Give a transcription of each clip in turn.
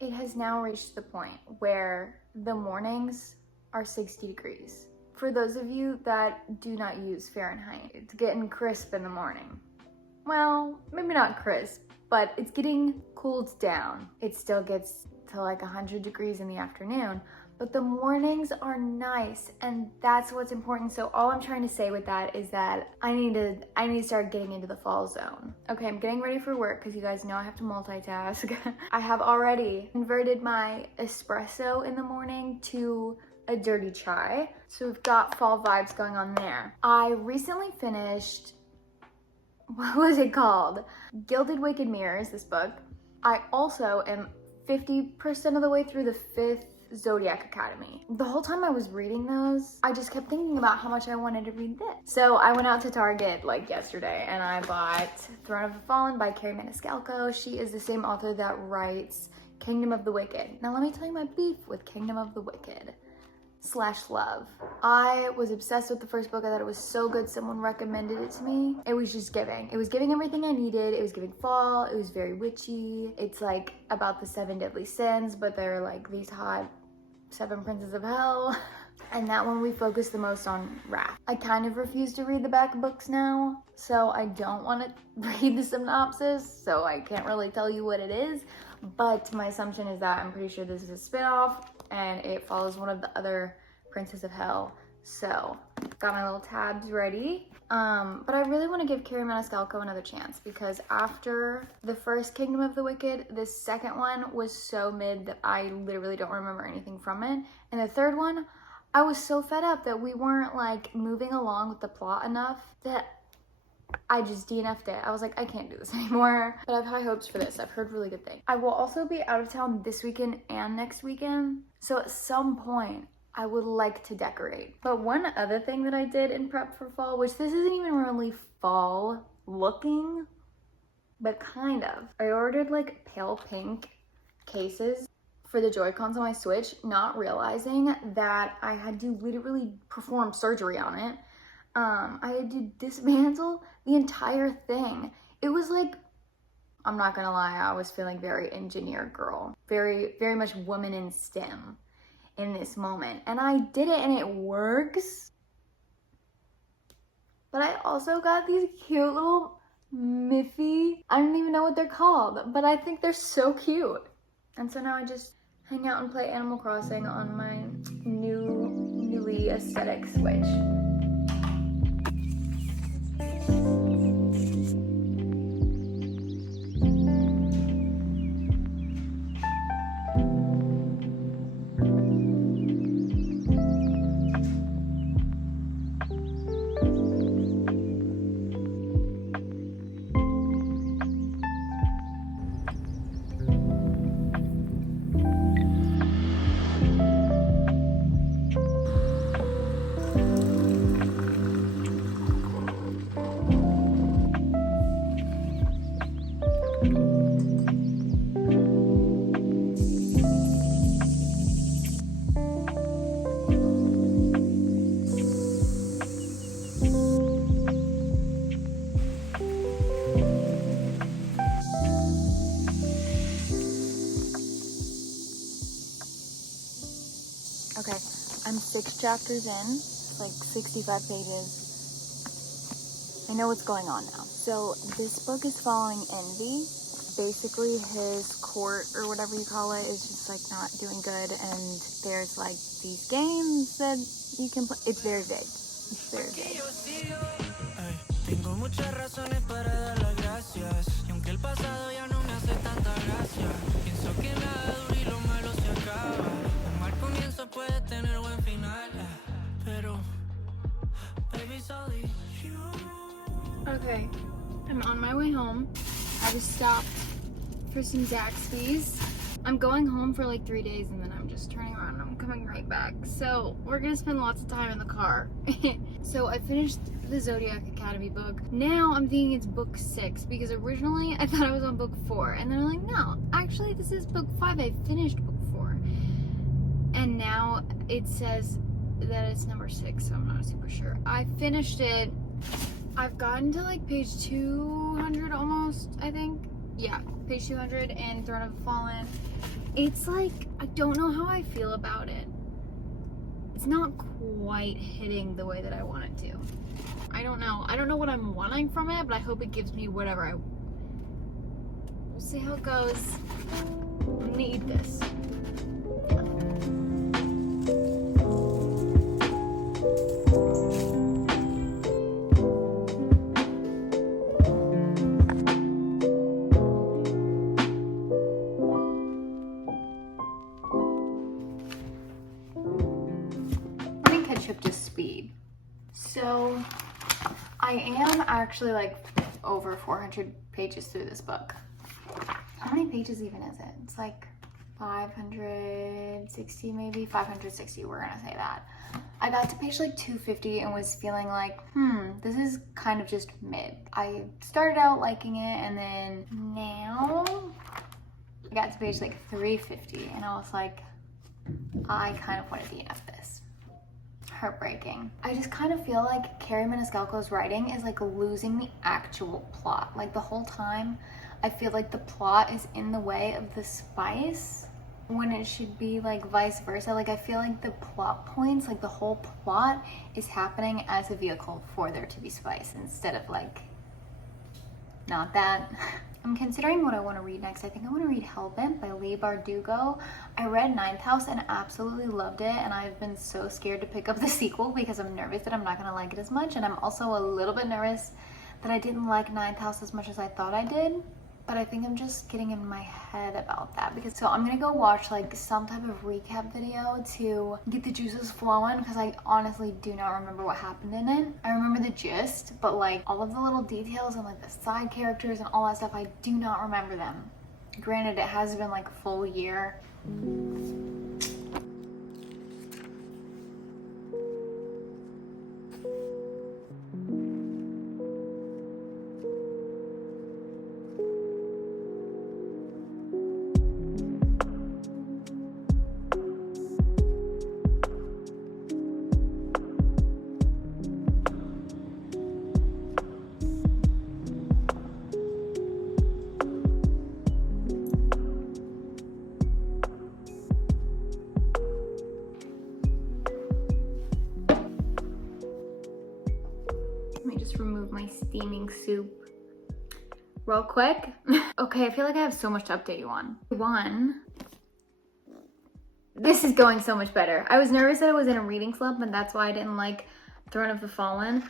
It has now reached the point where the mornings are 60 degrees. For those of you that do not use Fahrenheit, it's getting crisp in the morning. Well, maybe not crisp, but it's getting cooled down. It still gets to like 100 degrees in the afternoon, but the mornings are nice, and that's what's important. So all I'm trying to say with that is that I need to start getting into the fall zone. Okay, I'm getting ready for work because you guys know I have to multitask. I have already converted my espresso in the morning to a dirty chai. So we've got fall vibes going on there. I recently finished, what was it called? Gilded Wicked Mirrors, this book. I also am 50% of the way through the 5th Zodiac Academy. The whole time I was reading those, I just kept thinking about how much I wanted to read this. So I went out to Target like yesterday and I bought Throne of the Fallen by Carrie Maniscalco. She is the same author that writes Kingdom of the Wicked. Now let me tell you my beef with Kingdom of the Wicked / love. I was obsessed with the first book. I thought it was so good. Someone recommended it to me. It was just giving. It was giving everything I needed. It was giving fall. It was very witchy. It's like about the 7 deadly sins, but they're like these hot 7 princes of hell. And that one we focus the most on wrath. I kind of refuse to read the back books now, so I don't want to read the synopsis, so I can't really tell you what it is, but my assumption is that I'm pretty sure this is a spin-off and it follows one of the other princes of hell. So got my little tabs ready. But I really want to give Carrie Maniscalco another chance because after the first Kingdom of the Wicked, the second one was so mid that I literally don't remember anything from it. And the third one, I was so fed up that we weren't like moving along with the plot enough that I just DNF'd it. I was like, I can't do this anymore. But I have high hopes for this. I've heard really good things. I will also be out of town this weekend and next weekend. So at some point, I would like to decorate. But one other thing that I did in prep for fall, which this isn't even really fall looking, but kind of. I ordered like pale pink cases for the Joy-Cons on my Switch, not realizing that I had to literally perform surgery on it. I had to dismantle the entire thing. It was like, I'm not gonna lie, I was feeling very engineer girl, very, very much woman in STEM in this moment. And I did it and it works. But I also got these cute little Miffy, I don't even know what they're called, but I think they're so cute. And so now I just hang out and play Animal Crossing on my newly aesthetic Switch. Okay, I'm 6 chapters in, like 65 pages. I know what's going on now. So this book is following Envy. Basically his court, or whatever you call it, is just like not doing good, and there's like these games that you can play. It's very vague. It's very vague. Tengo muchas razones para dar las gracias, y aunque el pasado ya no me hace tanta gracia, pienso que nada dura y lo malo se acaba. Un mal comienzo puede tener buen final, pero baby, it's only you. Okay, I'm on my way home. I was stopped for some Zaxby's. I'm going home for like 3 days and then I'm just turning around and I'm coming right back. So we're gonna spend lots of time in the car. So I finished the Zodiac Academy book. Now I'm thinking it's book 6 because originally I thought I was on book 4. And then I'm like, no, actually this is book 5. I finished book 4. And now it says that it's number 6, so I'm not super sure. I finished it. I've gotten to like page 200 almost, I think. Yeah, page 200 in Throne of the Fallen. It's like, I don't know how I feel about it. It's not quite hitting the way that I want it to. I don't know. I don't know what I'm wanting from it, but I hope it gives me whatever I... We'll see how it goes. I'm gonna eat this. Just speed. So I am actually like over 400 pages through this book. How many pages even is it? It's like 560, maybe 560. We're gonna say that. I got to page like 250 and was feeling like, this is kind of just mid. I started out liking it and then now I got to page like 350 and I was like, I kind of want to be at this. Heartbreaking. I just kind of feel like Carrie Maniscalco's writing is like losing the actual plot. Like the whole time, I feel like the plot is in the way of the spice when it should be like vice versa. Like I feel like the plot points, like the whole plot is happening as a vehicle for there to be spice instead of like not that. I'm considering what I want to read next. I think I want to read Hellbent by Leigh Bardugo. I read Ninth House and absolutely loved it, and I've been so scared to pick up the sequel because I'm nervous that I'm not going to like it as much, and I'm also a little bit nervous that I didn't like Ninth House as much as I thought I did. But I think I'm just getting in my head about that because so I'm gonna go watch like some type of recap video to get the juices flowing because I honestly do not remember what happened in it. I remember the gist, but like all of the little details and like the side characters and all that stuff, I do not remember them. Granted, it has been like a full year. Remove my steaming soup real quick. Okay, I feel like I have so much to update you on. One, this is going so much better. I was nervous that I was in a reading slump and that's why I didn't like Throne of the Fallen,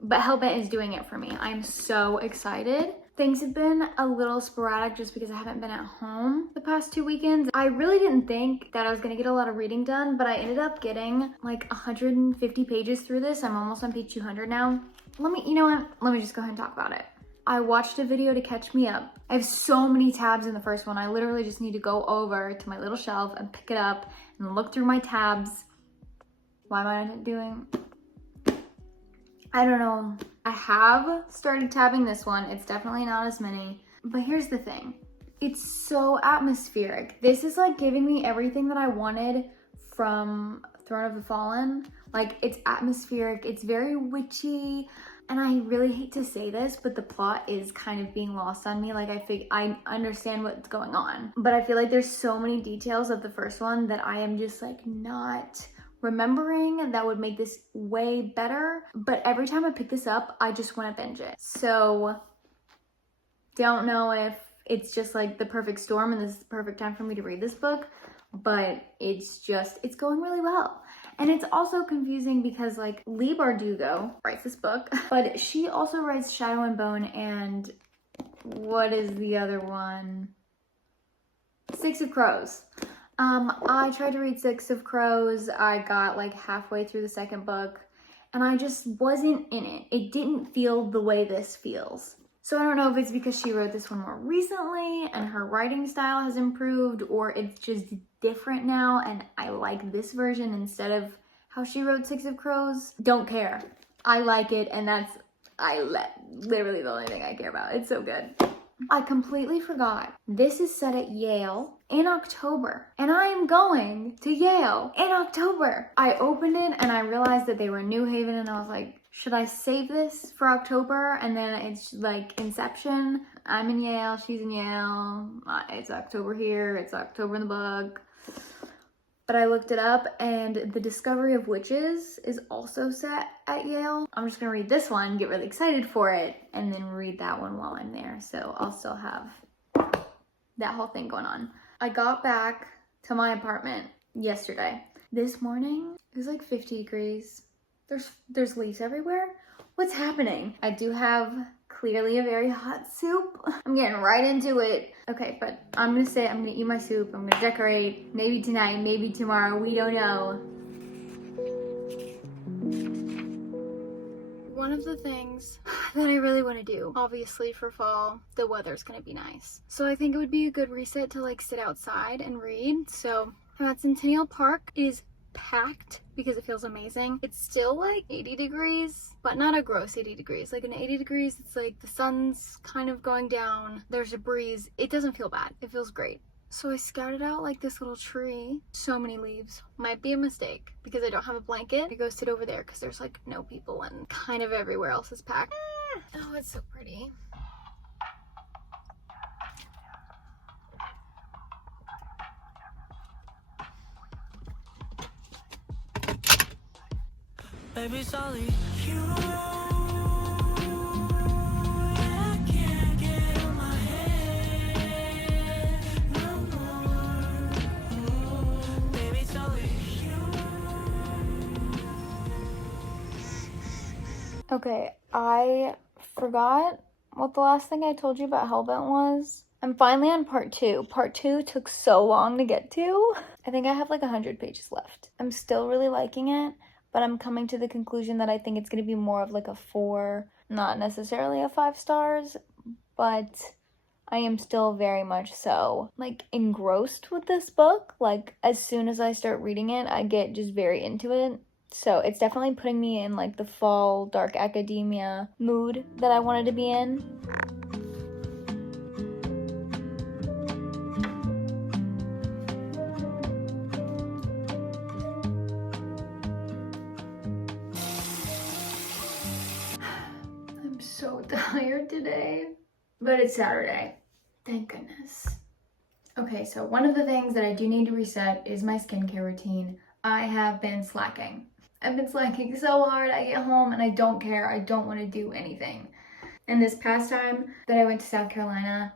but Hellbent is doing it for me. I'm so excited. Things have been a little sporadic just because I haven't been at home the past 2 weekends. I really didn't think that I was gonna get a lot of reading done, but I ended up getting like 150 pages through this. I'm almost on page 200 now. You know what? Let me just go ahead and talk about it. I watched a video to catch me up. I have so many tabs in the first one. I literally just need to go over to my little shelf and pick it up and look through my tabs. Why am I not doing? I don't know. I have started tabbing this one. It's definitely not as many. But here's the thing. It's so atmospheric. This is like giving me everything that I wanted from Throne of the Fallen. Like it's atmospheric, it's very witchy. And I really hate to say this, but the plot is kind of being lost on me. Like I understand what's going on, but I feel like there's so many details of the first one that I am just like not remembering that would make this way better. But every time I pick this up, I just want to binge it. So don't know if it's just like the perfect storm and this is the perfect time for me to read this book, but it's going really well. And it's also confusing because like Leigh Bardugo writes this book, but she also writes Shadow and Bone and what is the other one? Six of Crows. I tried to read Six of Crows. I got like halfway through the second book and I just wasn't in it. It didn't feel the way this feels. So I don't know if it's because she wrote this one more recently and her writing style has improved, or it's just different now and I like this version instead of how she wrote Six of Crows. Don't care. I like it, and that's literally the only thing I care about. It's so good. I completely forgot. This is set at Yale in October, and I am going to Yale in October. I opened it and I realized that they were in New Haven, and I was like, should I save this for October? And then it's like Inception. I'm in Yale, she's in Yale. It's October here, it's October in the book. But I looked it up, and The Discovery of Witches is also set at Yale. I'm just gonna read this one, get really excited for it, and then read that one while I'm there. So I'll still have that whole thing going on. I got back to my apartment yesterday. This morning, it was like 50 degrees. There's leaves everywhere. What's happening? I do have clearly a very hot soup. I'm getting right into it. Okay, but I'm gonna eat my soup. I'm gonna decorate. Maybe tonight, maybe tomorrow, we don't know. One of the things that I really want to do, obviously for fall, the weather's gonna be nice. So I think it would be a good reset to like sit outside and read. So I'm at Centennial Park. It is packed because it feels amazing. It's still like 80 degrees, but not a gross 80 degrees. Like in 80 degrees, it's like the sun's kind of going down. There's a breeze. It doesn't feel bad. It feels great. So I scouted out like this little tree. So many leaves. Might be a mistake because I don't have a blanket. I go sit over there because there's like no people and kind of everywhere else is packed. Oh, it's so pretty. Baby, it's only you. I can't get in my head no more. Baby, it's only you. Okay, I forgot what the last thing I told you about Hellbent was. I'm finally on part 2. Part 2 took so long to get to. I think I have like 100 pages left. I'm still really liking it, but I'm coming to the conclusion that I think it's going to be more of like a 4, not necessarily a 5 stars, but I am still very much so like engrossed with this book. Like as soon as I start reading it, I get just very into it. So it's definitely putting me in like the fall dark academia mood that I wanted to be in. I'm so tired today, but it's Saturday. Thank goodness. Okay, so one of the things that I do need to reset is my skincare routine. I have been slacking. I've been slacking so hard. I get home and I don't care. I don't want to do anything. And this past time that I went to South Carolina,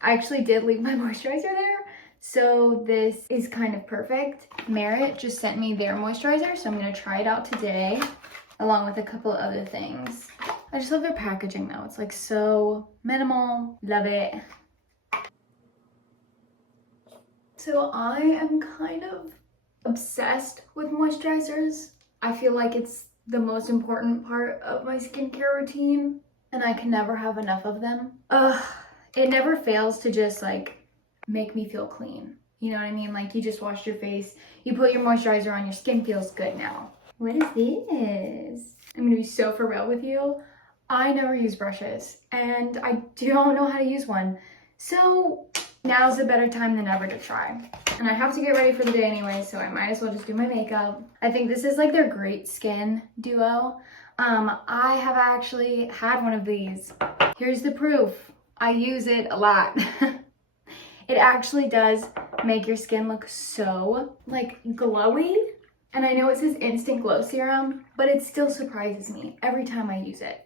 I actually did leave my moisturizer there. So this is kind of perfect. Merit just sent me their moisturizer, so I'm going to try it out today, along with a couple other things. I just love their packaging though. It's like so minimal. Love it. So I am kind of obsessed with moisturizers. I feel like it's the most important part of my skincare routine, and I can never have enough of them. It never fails to just like make me feel clean. You know what I mean? Like you just washed your face, you put your moisturizer on, your skin feels good now. What is this? I'm gonna be so for real with you. I never use brushes and I don't know how to use one. So now's a better time than ever to try. And I have to get ready for the day anyway, so I might as well just do my makeup. I think this is like their Great Skin Duo. I have actually had one of these. Here's the proof. I use it a lot. It actually does make your skin look so like glowy. And I know it says instant glow serum, but it still surprises me every time I use it.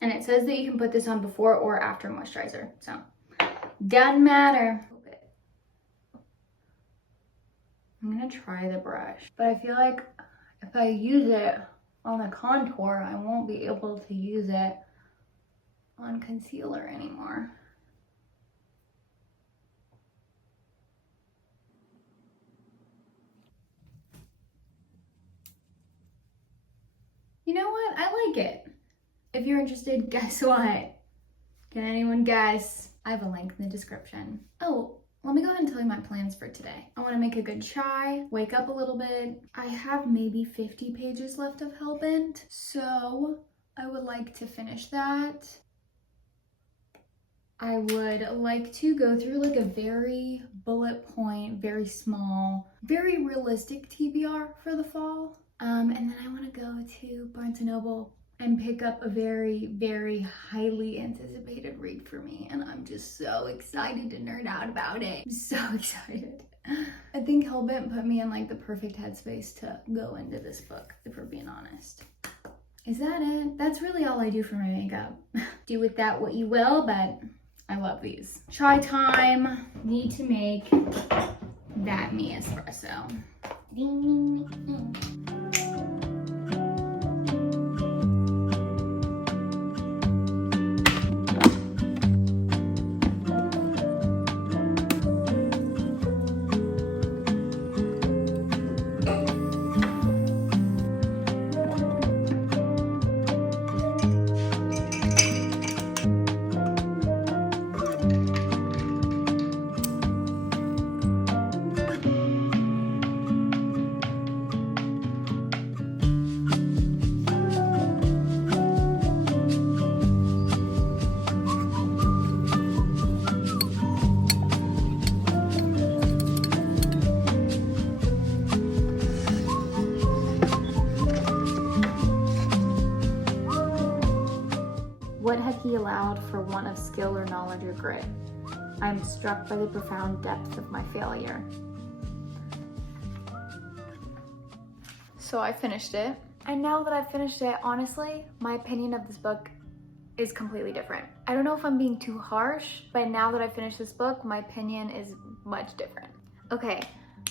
And it says that you can put this on before or after moisturizer, so doesn't matter. I'm gonna try the brush, but I feel like if I use it on the contour, I won't be able to use it on concealer anymore. You know what? I like it. If you're interested, guess what? Can anyone guess? I have a link in the description. Oh, let me go ahead and tell you my plans for today. I want to make a good chai, wake up a little bit. I have maybe 50 pages left of Hellbent, so I would like to finish that. I would like to go through like a very bullet point, very small, very realistic TBR for the fall. And then I want to go to Barnes & Noble and pick up a very, very highly anticipated read for me. And I'm just so excited to nerd out about it. I'm so excited. I think Hellbent put me in like the perfect headspace to go into this book, if we're being honest. Is that it? That's really all I do for my makeup. Do with that what you will, but I love these. Chai time. Need to make that me espresso. Ding, ding. What had he allowed for want of skill or knowledge or grit? I am struck by the profound depth of my failure. So I finished it. And now that I've finished it, honestly, my opinion of this book is completely different. I don't know if I'm being too harsh, but now that I've finished this book, my opinion is much different. Okay,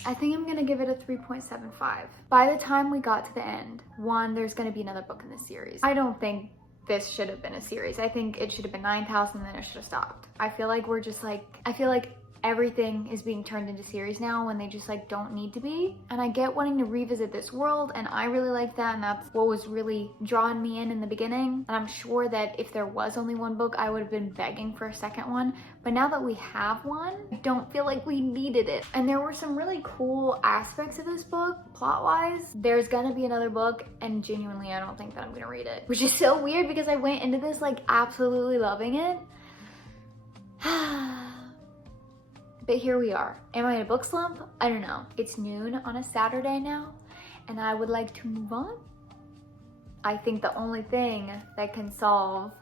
I think I'm gonna give it a 3.75. By the time we got to the end, one, there's gonna be another book in this series. I don't think this should have been a series. I think it should have been 9,000, then it should have stopped. I feel like everything is being turned into series now when they just like don't need to be. And I get wanting to revisit this world, and I really like that, and that's what was really drawing me in the beginning. And I'm sure that if there was only one book, I would have been begging for a second one. But now that we have one, I don't feel like we needed it. And there were some really cool aspects of this book, plot-wise. There's gonna be another book, and genuinely, I don't think that I'm gonna read it. Which is so weird because I went into this like absolutely loving it. But here we are. Am I in a book slump? I don't know. It's noon on a Saturday now, and I would like to move on. I think the only thing that can solve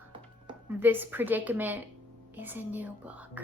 this predicament is a new book.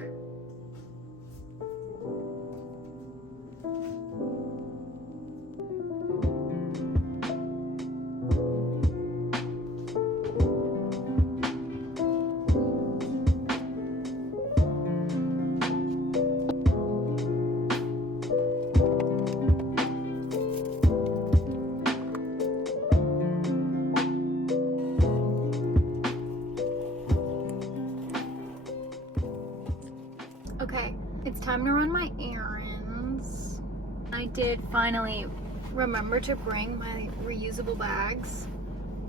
Okay, it's time to run my errands. I did finally remember to bring my reusable bags.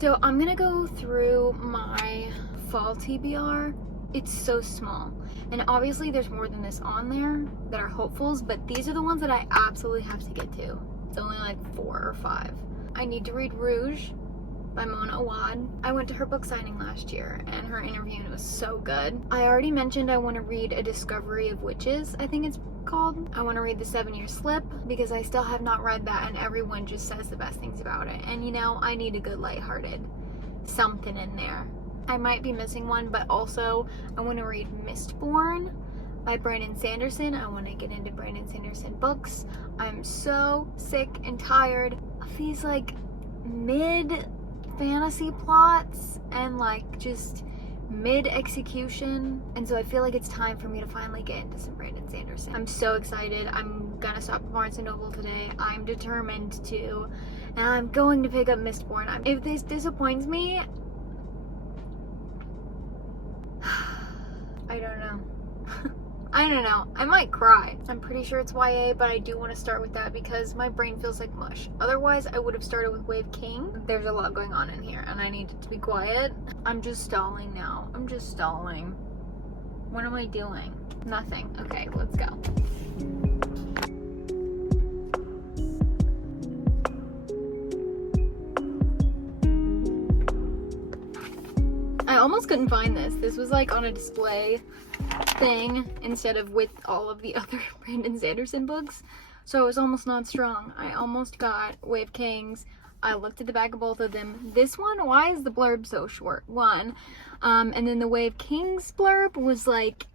So I'm gonna go through my fall TBR. It's so small. And obviously there's more than this on there that are hopefuls, but these are the ones that I absolutely have to get to. It's only like 4 or 5. I need to read Rouge by Mona Awad. I went to her book signing last year and her interview, and it was so good. I already mentioned I want to read A Discovery of Witches, I think it's called. I want to read The 7-Year Slip because I still have not read that, and everyone just says the best things about it. And you know, I need a good lighthearted something in there. I might be missing one, but also I want to read Mistborn by Brandon Sanderson. I want to get into Brandon Sanderson books. I'm so sick and tired of these like mid fantasy plots and like just mid execution, and so I feel like it's time for me to finally get into some Brandon Sanderson. I'm so excited. I'm gonna stop at Barnes & Noble today. I'm determined to, and I'm going to pick up Mistborn. If this disappoints me, I don't know. I don't know. I might cry. I'm pretty sure it's YA, but I do want to start with that because my brain feels like mush. Otherwise, I would have started with Wave King. There's a lot going on in here, and I need it to be quiet. I'm just stalling now. I'm just stalling. What am I doing? Nothing. Okay, let's go. I almost couldn't find this. This was like on a display thing instead of with all of the other Brandon Sanderson books. So I was almost not strong. I almost got Wave Kings. I looked at the back of both of them. This one, why is the blurb so short? One. And then the Wave Kings blurb was like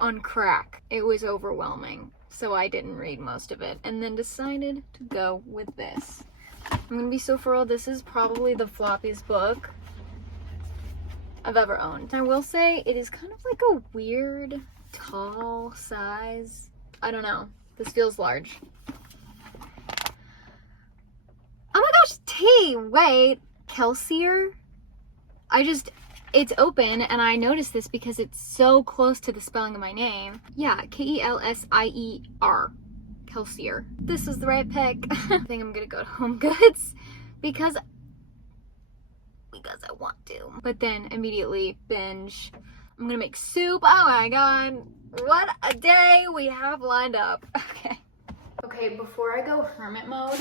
on crack. It was overwhelming. So I didn't read most of it. And then decided to go with this. I'm gonna be so for real. This is probably the floppiest book I've ever owned. I will say it is kind of like a weird, tall size. I don't know. This feels large. Oh my gosh, T! Wait, Kelsier? It's open, and I noticed this because it's so close to the spelling of my name. Yeah, Kelsier. Kelsier. This was the right pick. I think I'm gonna go to Home Goods because I want to. But then immediately binge. I'm gonna make soup. Oh my god. What a day we have lined up. Okay, before I go hermit mode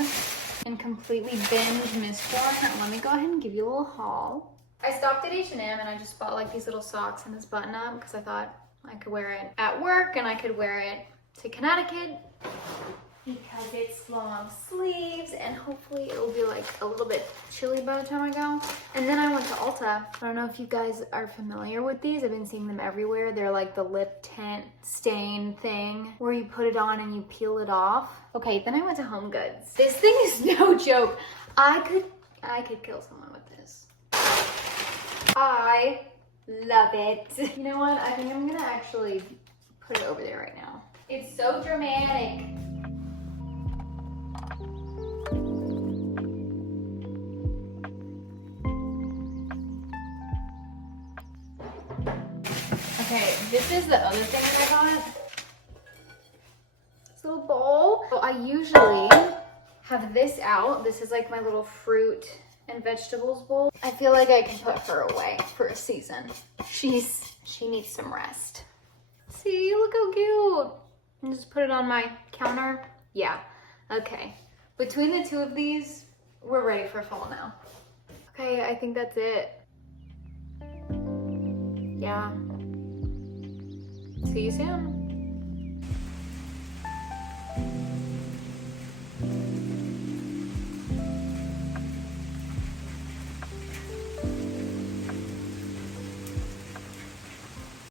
and completely binge Mistborn, let me go ahead and give you a little haul. I stopped at H&M and I just bought like these little socks and this button up because I thought I could wear it at work and I could wear it to Connecticut because it's long sleeves and hopefully it will be like a little bit chilly by the time I go. And then I went to Ulta. I don't know if you guys are familiar with these. I've been seeing them everywhere. They're like the lip tint stain thing where you put it on and you peel it off. Okay, then I went to Home Goods. This thing is no joke. I could kill someone with this. I love it. You know what? I think I'm gonna actually put it over there right now. It's so dramatic. Okay, this is the other thing that I got. This little bowl. So I usually have this out. This is like my little fruit and vegetables bowl. I feel like I can put her away for a season. She needs some rest. See, look how cute. And just put it on my counter. Yeah, okay. Between the two of these, we're ready for fall now. Okay, I think that's it. Yeah. See you soon.